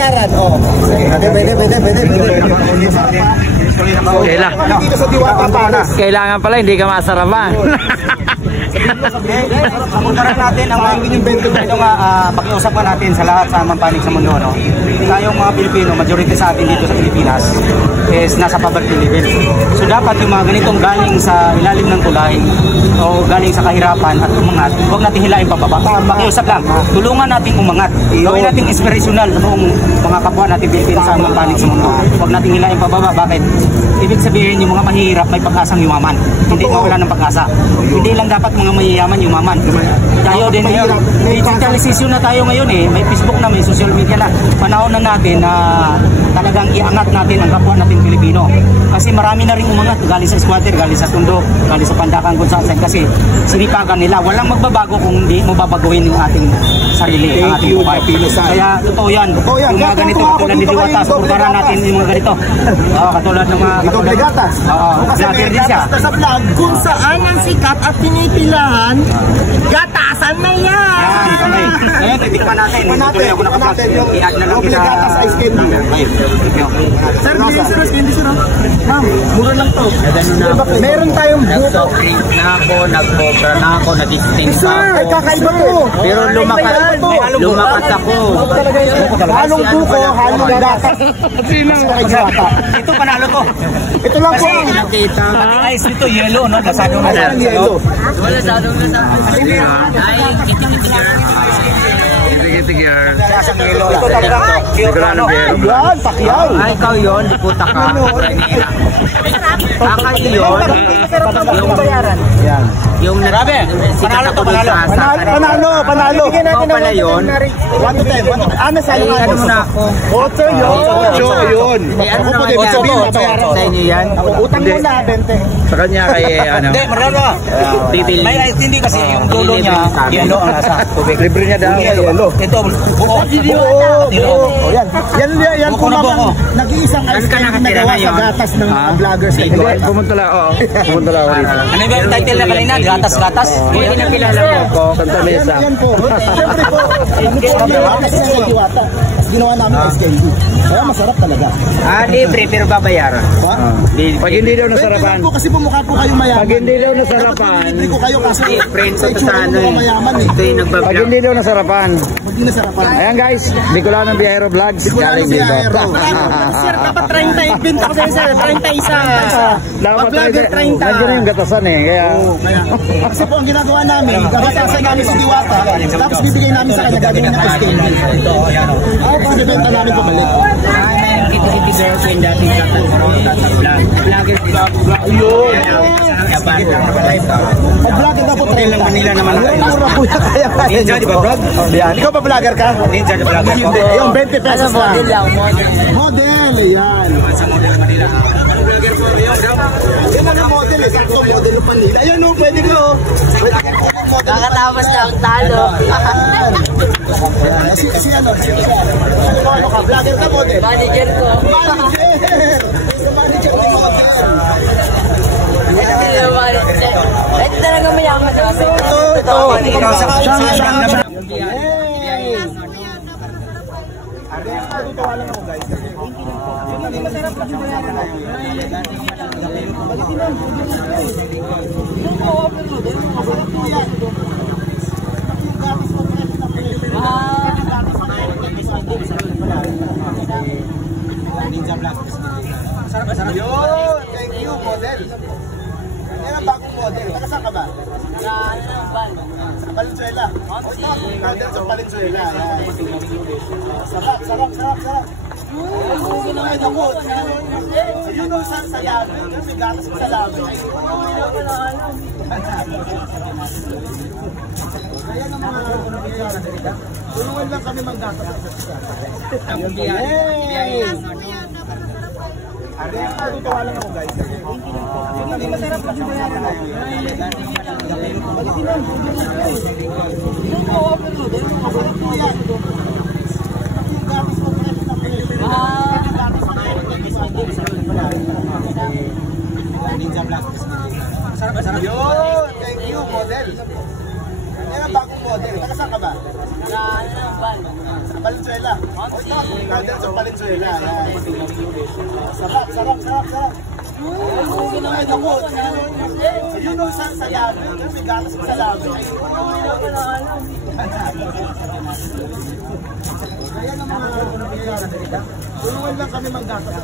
bayaran. Oh. Pwede. Kailangan pala hindi ka masarapan. Pagkumparan natin ang pakiusapan natin sa lahat sa mampanig sa mundo, no? Tayong mga Pilipino, majority sa atin dito sa Pilipinas is nasa poverty level. So dapat yung mga ganitong galing sa ilalim ng tulay o galing sa kahirapan at umangat, huwag natin hilain pababa. Pakiusap lang, tulungan natin umangat. Gawin natin inspirational noong mga kapwa natin Pilipino sa mampanig sa mundo. Huwag natin hilain pababa. Bakit? Ibig sabihin yung mga mahihirap may pag-asang yumaman. Hindi mawala ng pag-asa. Hindi lang dapat mga mayayaman yumaman. Tayo din ngayon, digitalization na tayo ngayon eh. May Facebook na, may social media na. Panahon na natin na talagang iangat natin ang kapwa natin Pilipino. Kasi marami na rin umangat. Galing sa squatter, galing sa tundo, galing sa pandakan kung saan. Kasi sinipagan nila. Walang magbabago kung hindi mo babaguhin yung ating sarili, ang ating buhay. Kaya totoo yan. Yung mga ganito, katulad ni Diwata, supportaran natin yung mga ganito. Katulad ng mga katulad. Vlogger din siya. Sa vlog, kung saan ang sikat at pinipilahan, gatasan na yan! Ngayon, titikman natin. I-add na lang kita. Gatas ice candy. Sir, hindi sir. Ma'am, mura lang to. Meron tayong buto. Nag-cobra na ako, nag-distinct Sir, ay kakaiba to. Pero lumakas ako. Halong buko, halong gatas. Ito, panalo to. Ito lang po. Nakita. Ice nito, yellow, no? Nasadong na sa Yellow. Wala sadong na sa. Ay, Tigitigir. Ito talagang Giordano. Yan, Pacquiao. Ay, ikaw yun, puta ka. Akay yun. Yung Grabe, panalo to, panalo. Panalo. Ikaw pala yun. 1 to 10. Ano sa Ay, ano na ako. 8 yun. Ano naman sa inyo yan? Utang mo na, 20. Sa kanya kay ano? Hindi, maralo. Titil. May ice hindi kasi yung dulo niya, yellow ang nasa tubig. Libre niya daw. Yellow. Ito, buo. Yan po naman. Nag-iisang ice cream na nagawa sa gatas ng mga vloggers. Pumunta lang ako dito. Ano ba yung title na kanina? Gatas-gatas? Hindi na kilala ko. Santa Mesa. Yan po. Siyempre po. Ano po kami gatas ng Diwata. Ginawa namin ice candy. Kaya masarap talaga. Libre pero babayaran. Pag hindi daw nasarapan. Kasi pumukha po kayo mayaman. Pag hindi daw nasarapan. Libre ko kayo kasi Friend sa ko sa ano itsura mayaman eh. Ito yung nagbablog. Pag hindi daw nasarapan. Pag hindi nasarapan. Ayan guys, Bicolano Biyahero Vlogs. Bicolano Biyahero. Sir, dapat 30 ibinta ko sa'yo, sir. 30 isa. Mag-vlogger 30. Nandiyan yung gatasan eh. Kaya... Kasi po ang ginagawa namin, gagasasan namin si Diwata, tapos bibigay namin sa kanya, gagawin na ice candy. Pag-ibenta namin pabalik. Ito girlfriend dati sa vlogger. Ayun. Mag-vlogger na po 30. Manila naman. Mura po yan kaya kaya. Ninja, di ba vlog? Yan. Ikaw pa vlogger ka? Ninja, di ba vlogger? Hindi. Yung 20 pesos lang. Model lang, Model. Yan. Sa model Manila. Vlogger po yun. Yan ang model eh. Sakto model ng Manila. Ayan o, pwede ko. Kakatapos lang talo. Si ano? Ano ka? Vlogger ka model? Manager ko. Manager. Manager ka model. Ito talaga mayaman. Ito. Ninja Black. Sarap. Yun. Thank you, model. Yan ang bagong model. Taga saan ka ba? Sa Valenzuela. Model sa Valenzuela. Sarap. Ay, naku. Yun ang sa labi. May gatas sa labi. Kaya naman. Tulungan lang kami mag-gatas. Yay! Natutuwa lang ako guys. Hindi masarap kasi bayaran ako. Ninja Black. Sarap. Yun! Thank you, model. Yan ang bagong model. Taga saan ka ba? Sa Valenzuela. Brother sa Valenzuela. Sarap, sarap, sarap, sarap. Ay, naku. Yun o sa labi. May gatas sa labi. Kaya naman, tulungan lang kami mag-gatas.